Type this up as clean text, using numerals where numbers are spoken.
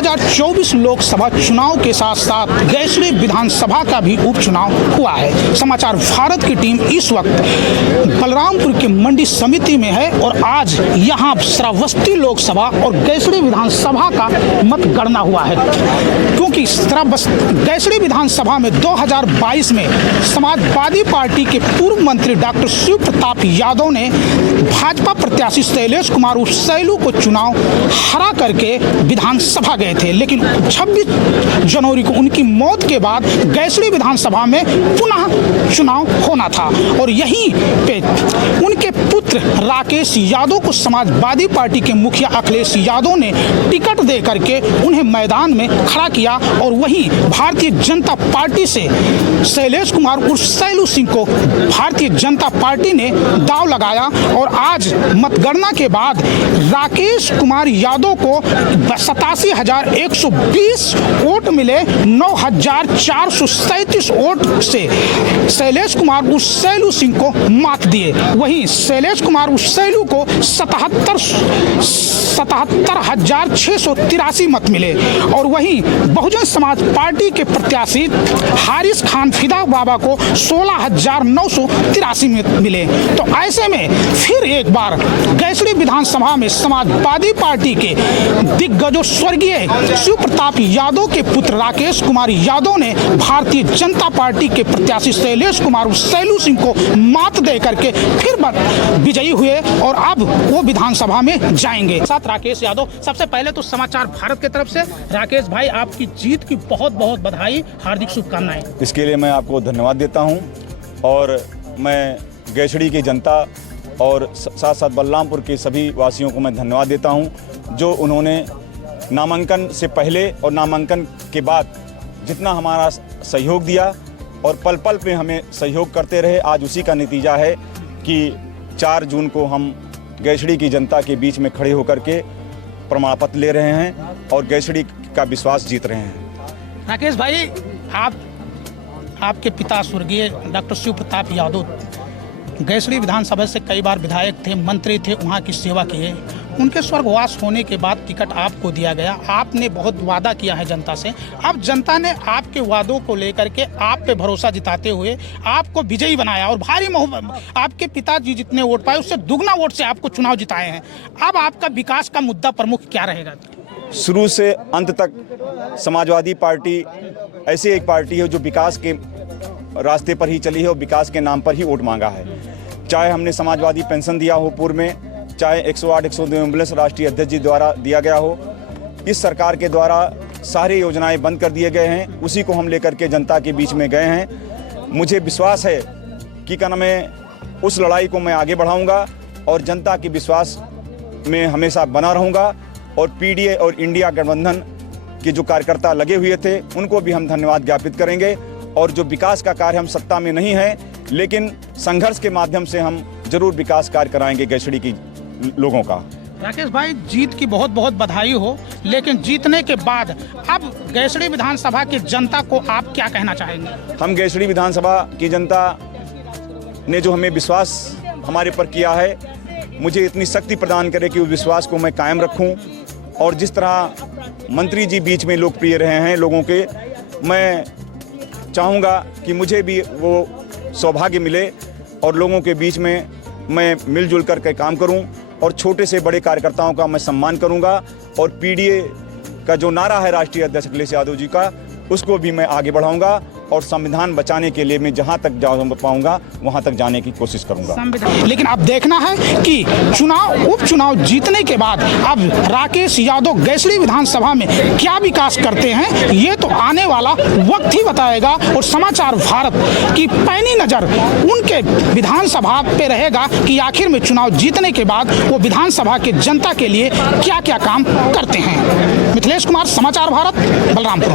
2024 लोकसभा चुनाव के साथ साथ गैसड़ी विधानसभा का भी उपचुनाव हुआ है। समाचार भारत की टीम इस वक्त बलरामपुर के मंडी समिति में है और आज यहां श्रावस्ती लोकसभा और गैसड़ी विधानसभा का मतगणना हुआ है, क्योंकि गैसड़ी विधानसभा में 2022 में समाजवादी पार्टी के पूर्व मंत्री डॉक्टर शिव प्रताप यादव ने भाजपा प्रत्याशी शैलेश कुमार उर्फ सैलू को चुनाव हरा करके विधानसभा गए थे, लेकिन 26 जनवरी को उनकी मौत के बाद गैसड़ी विधानसभा में पुनः चुनाव होना था और यहीं पे उनके पुत्र राकेश यादव को समाजवादी पार्टी के मुखिया अखिलेश यादव ने टिकट दे करके उन्हें मैदान में खड़ा किया और वहीं भारतीय जनता पार्टी से शैलेश कुमार उर्फ सैलू सिंह को भारतीय जनता पार्टी ने दांव लगाया और आज मतगणना के बाद राकेश कुमार यादव को 87,120 वोट मिले। 9,437 वोट से शैलेश कुमार उर्फ सैलू सिंह को मात दिए। वहीं शैलेश कुमार उर्फ सैलू को 77,683 मत मिले और वहीं बहुजन समाज पार्टी के प्रत्याशी हारिस खान फिदा बाबा को 16,983 मत मिले। तो ऐसे में फिर एक बार गैसड़ी विधानसभा में समाजवादी पार्टी के दिग्गजों स्वर्गीय शिव प्रताप यादव के पुत्र राकेश कुमार यादव ने भारतीय जनता पार्टी के प्रत्याशी शैलेश कुमार सैलू सिंह को मात दे करके फिर विजयी हुए और अब वो विधानसभा में जाएंगे। साथ राकेश यादव, सबसे पहले तो समाचार भारत की तरफ से राकेश भाई आपकी जीत की बहुत बहुत बधाई, हार्दिक शुभकामनाएं। इसके लिए मैं आपको धन्यवाद देता हूं और मैं गैसड़ी की जनता और साथ साथ बलरामपुर के सभी वासियों को मैं धन्यवाद देता हूं, जो उन्होंने नामांकन से पहले और नामांकन के बाद जितना हमारा सहयोग दिया और पल पल पे हमें सहयोग करते रहे। आज उसी का नतीजा है कि 4 जून को हम गैसड़ी की जनता के बीच में खड़े होकर के प्रमाण पत्र ले रहे हैं और गैसड़ी का विश्वास जीत रहे हैं। राकेश भाई, आपके पिता स्वर्गीय डॉक्टर शिव प्रताप यादव गैसड़ी विधानसभा से कई बार विधायक थे, मंत्री थे, वहाँ की सेवा किए। उनके स्वर्गवास होने के बाद टिकट आपको दिया गया। आपने बहुत वादा किया है जनता से। अब जनता ने आपके वादों को लेकर के आप पे भरोसा जताते हुए आपको विजयी बनाया और भारी आपके पिताजी जितने वोट पाए उससे दुगना वोट से आपको चुनाव जिताए हैं। अब आपका विकास का मुद्दा प्रमुख क्या रहेगा? शुरू से अंत तक समाजवादी पार्टी ऐसी एक पार्टी है जो विकास के रास्ते पर ही चली है और विकास के नाम पर ही वोट मांगा है। चाहे हमने समाजवादी पेंशन दिया हो पूर्व में, चाहे 108-102 एम्बुलेंस राष्ट्रीय अध्यक्ष जी द्वारा दिया गया हो, इस सरकार के द्वारा सारी योजनाएं बंद कर दिए गए हैं। उसी को हम लेकर के जनता के बीच में गए हैं। मुझे विश्वास है कि उस लड़ाई को मैं आगे बढ़ाऊंगा और जनता के विश्वास में हमेशा बना रहूंगा और पीडीए और इंडिया गठबंधन के जो कार्यकर्ता लगे हुए थे उनको भी हम धन्यवाद ज्ञापित करेंगे और जो विकास का कार्य हम सत्ता में नहीं है लेकिन संघर्ष के माध्यम से हम जरूर विकास कार्य कराएंगे गैसड़ी की लोगों का। राकेश भाई, जीत की बहुत बहुत बधाई हो, लेकिन जीतने के बाद अब गैसड़ी विधानसभा की जनता को आप क्या कहना चाहेंगे? हम गैसड़ी विधानसभा की जनता ने जो हमें विश्वास हमारे पर किया है, मुझे इतनी शक्ति प्रदान करे कि उस विश्वास को मैं कायम रखूं और जिस तरह मंत्री जी बीच में लोकप्रिय रहे हैं लोगों के, मैं चाहूँगा कि मुझे भी वो सौभाग्य मिले और लोगों के बीच में मैं मिलजुल कर काम करूं और छोटे से बड़े कार्यकर्ताओं का मैं सम्मान करूंगा और पीडीए का जो नारा है राष्ट्रीय अध्यक्ष अखिलेश यादव जी का, उसको भी मैं आगे बढ़ाऊंगा और संविधान बचाने के लिए मैं जहां तक जा पाऊंगा वहां तक जाने की कोशिश करूंगा। लेकिन अब देखना है कि उपचुनाव जीतने के बाद अब राकेश यादव गैसड़ी विधानसभा में क्या विकास करते हैं, ये तो आने वाला वक्त ही बताएगा और समाचार भारत की पैनी नजर उनके विधानसभा पे रहेगा कि आखिर में चुनाव जीतने के बाद वो विधानसभा के जनता के लिए क्या क्या काम करते हैं। मिथिलेश कुमार, समाचार भारत, बलरामपुर।